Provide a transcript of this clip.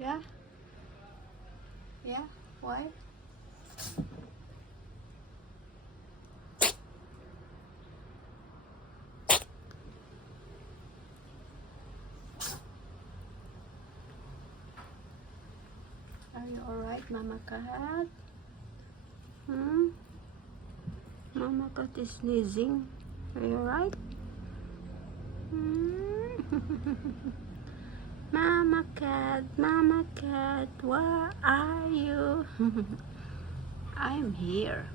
Yeah? Yeah? Why? Are you alright, Mama Cat? Hmm? Mama Cat is sneezing. Are you alright? Hmm? Mama Cat, where are you? I'm here.